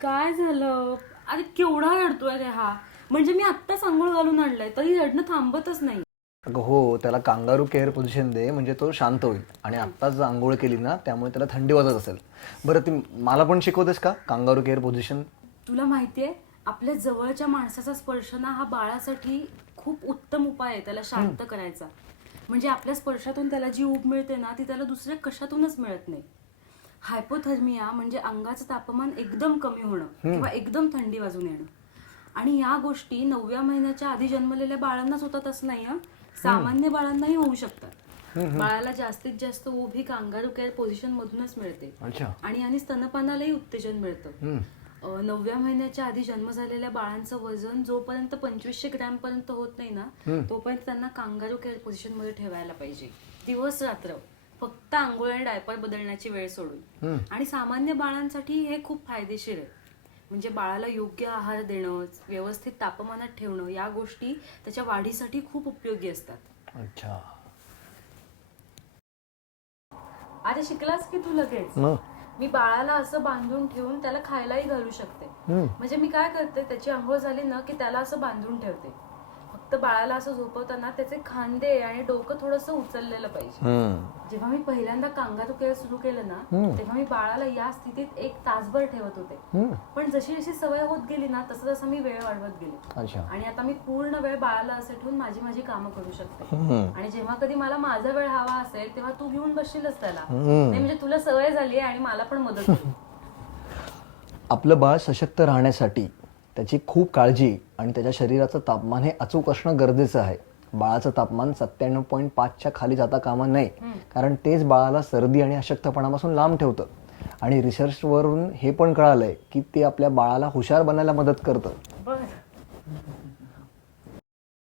काय झालं? अरे केवढा रडतोय रे हा. म्हणजे मी आत्ताच आंघोळ घालून आणलंय तरी रडणं थांबतच नाही. अगं हो, त्याला कांगारू केअर पोझिशन दे म्हणजे तो शांत होईल. आणि आत्ताच आंघोळ केली ना त्यामुळे त्याला थंडी वाजत असेल. बरं ती मला पण शिकवतेस का कांगारू केअर पोझिशन? तुला माहितीये, आपल्या जवळच्या माणसाचा स्पर्श ना हा बाळासाठी खूप उत्तम उपाय आहे त्याला शांत करायचा. म्हणजे आपल्या स्पर्शातून त्याला जी ऊब मिळते ना ती त्याला दुसऱ्या कशातूनच मिळत नाही. हायपोथर्मिया म्हणजे अंगाचं तापमान एकदम कमी होणं किंवा एकदम थंडी वाजून येणं. आणि या गोष्टी 9व्या महिन्याच्या आधी जन्मलेल्या बाळांनाच होतात असं नाही हं. सामान्य बाळांनाही होऊ शकतात. बाळाला जास्तीत जास्त ऊब ही कांगारू केअर पोझिशन मधूनच मिळते. अच्छा. आणि स्तनपानालाही उत्तेजन मिळतं. 9व्या महिन्याच्या आधी जन्म झालेल्या बाळांचं वजन जोपर्यंत 2500 ग्रॅम पर्यंत होत नाही ना तोपर्यंत त्यांना कांगारू केअर पोझिशन मध्ये ठेवायला पाहिजे. दिवस रात्र फक्त आंघोळ आणि डायपर बदलण्याची वेळ सोडून. आणि सामान्य बाळांसाठी हे खूप फायदेशीर आहे. म्हणजे बाळाला योग्य आहार देणं, व्यवस्थित तापमानात ठेवणं या गोष्टी त्याच्या वाढीसाठी खूप उपयोगी असतात. अच्छा. अरे शिकलास की तू लगेच. मग मी बाळाला असं बांधून ठेवून त्याला खायलाही घालू शकते. म्हणजे मी काय करते, त्याची आंघोळ झाली ना की त्याला असं बांधून ठेवते. फक्त बाळाला असं झोपवताना त्याचे खांदे आणि डोकं थोडंसं उचललेलं पाहिजे. जेव्हा मी पहिल्यांदा कांगारू केअर सुरू केलं ना तेव्हा मी बाळाला या स्थितीत 1 तासभर ठेवत होते. पण जशी जशी सवय होत गेली ना तसं तसं मी वेळ वाढवत गेले. अच्छा. आणि आता मी पूर्ण वेळ बाळाला असे ठेवून माझी कामं करू शकते. आणि जेव्हा कधी मला माझा वेळ हवा असेल तेव्हा तू घेऊन बसशीलच त्याला. नाही म्हणजे तुला सवय झाली आणि मला पण मदत होईल. आपलं बाळ सशक्त राहण्यासाठी त्याची खूप काळजी आणि त्याच्या शरीराचं तापमान हे अचूक असणं गरजेचं आहे. बाळाचं तापमान 97.5च्या खाली जाता कामा नये, कारण तेच बाळाला सर्दी आणि अशक्तपणापासून लांब ठेवतं. आणि रिसर्चवरून हे पण कळालंय की ते आपल्या बाळाला हुशार बनायला मदत करतं. बघ